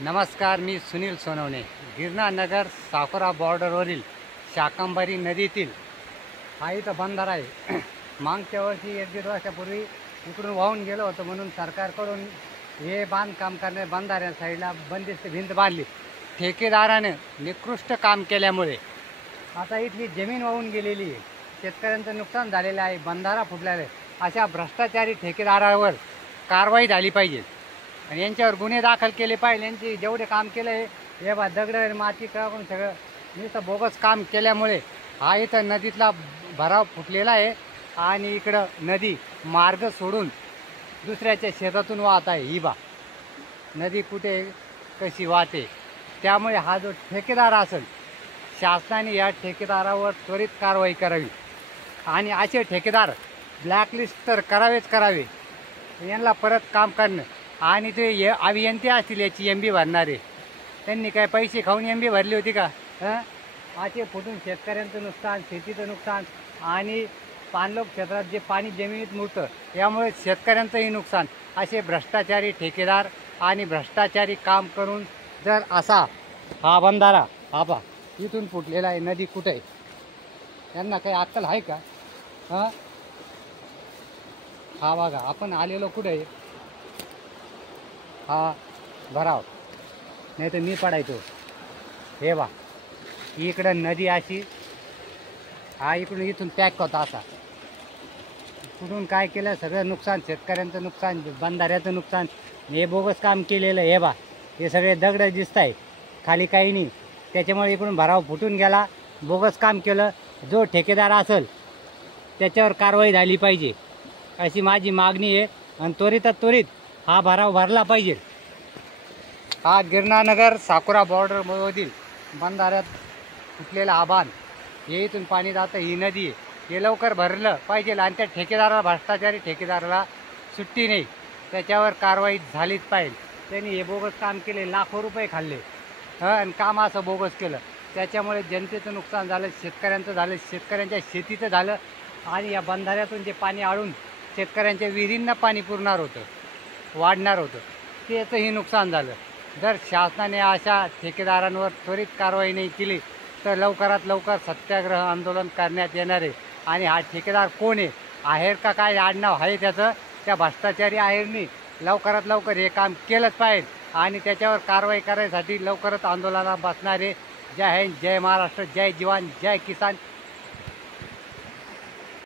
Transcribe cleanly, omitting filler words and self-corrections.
नमस्कार, मी सुनील सोनवणे. गिरणा नगर साकोरा बॉर्डरवरील शाकंभरी नदीतील हा इथं बंधारा आहे. मागच्या वर्षी 1-1.5 वर्षापूर्वी इकडून वाहून गेलो होतं म्हणून सरकारकडून हे बांधकाम करणे बंधाऱ्या साईडला बंदिस्त भिंत बांधली. ठेकेदारानं निकृष्ट काम केल्यामुळे आता इथली जमीन वाहून गेलेली आहे. शेतकऱ्यांचं नुकसान झालेलं आहे, बंधारा फुटलेला आहे. अशा भ्रष्टाचारी ठेकेदारावर कारवाई झाली पाहिजे आणि यांच्यावर गुन्हे दाखल केले पाहिजे. यांची जेवढे काम केलं आहे हे बा दगड माती करून सगळं नुसतं बोगस काम केल्यामुळे हा इथं नदीतला भराव फुटलेला आहे आणि इकडं नदी मार्ग सोडून दुसऱ्याच्या शेतातून वाहत आहे. ही बा नदी कुठे कशी वाहते. त्यामुळे हा जो ठेकेदार असेल शासनाने या ठेकेदारावर त्वरित कारवाई करावी आणि असे ठेकेदार ब्लॅकलिस्ट तर करावे. यांना परत काम करणं आणि ते अभियंते असतील याची MB भरणारे, त्यांनी काय पैसे खाऊन MB भरली होती का? असे फुटून शेतकऱ्यांचं नुकसान, शेतीचं नुकसान आणि पाणलोट क्षेत्रात जे पाणी जमिनीत मुरतं यामुळे शेतकऱ्यांचंही नुकसान. असे भ्रष्टाचारी ठेकेदार आणि भ्रष्टाचारी काम करून जर असा हा बंधारा हा बा इथून फुटलेला आहे, नदी कुठे आहे, त्यांना काही अक्कल आहे का? हा बघा आपण आलेलो कुठे आहे, हा भराव नाही तर मी पडायचो. हे बा इकडं नदी अशी हा इथून पॅक होता असा. कुठून काय केलं सगळं नुकसान, शेतकऱ्यांचं नुकसान, बंधाऱ्याचं नुकसान. हे बोगस काम केलेलं हे बा हे सगळे दगड दिसत आहे, खाली काही नाही. त्याच्यामुळे इकडून भराव फुटून गेला, बोगस काम केलं. जो ठेकेदार असेल त्याच्यावर कारवाई झाली पाहिजे अशी माझी मागणी आहे आणि त्वरित हा भराव भरला पाहिजे. हा गिरणा नगर साकोरा बॉर्डरमधील बंधाऱ्यात फुटलेला हा बांध, हे इथून पाणी जातं, ही नदी आहे. हे लवकर भरलं पाहिजे आणि त्या ठेकेदाराला, भ्रष्टाचारी ठेकेदाराला सुट्टी नाही, त्याच्यावर कारवाई झालीच पाहिजे. त्यांनी हे बोगस काम केले, लाखो रुपये खाल्ले आणि काम असं बोगस केलं. त्याच्यामुळे जनतेचं नुकसान झालं, शेतकऱ्यांचं झालं, शेतकऱ्यांच्या शेतीचं झालं आणि या बंधाऱ्यातून जे पाणी आळून शेतकऱ्यांच्या विहिरींना पाणी पुरणार होतं, वाढणार होतं, त्याचंही नुकसान झालं. जर शासनाने अशा ठेकेदारांवर त्वरित कारवाई नाही केली तर लवकरात लवकर सत्याग्रह आंदोलन करण्यात येणार आहे. आणि हा ठेकेदार कोण आहे, आहेर का काय आडनाव आहे त्याचं, त्या भ्रष्टाचारी आहेरनी लवकरात लवकर हे काम केलंच पाहिजे आणि त्याच्यावर कारवाई करायसाठी लवकरच आंदोलनाला बसणारे. जय हिंद, जय महाराष्ट्र, जय जवान, जय किसान.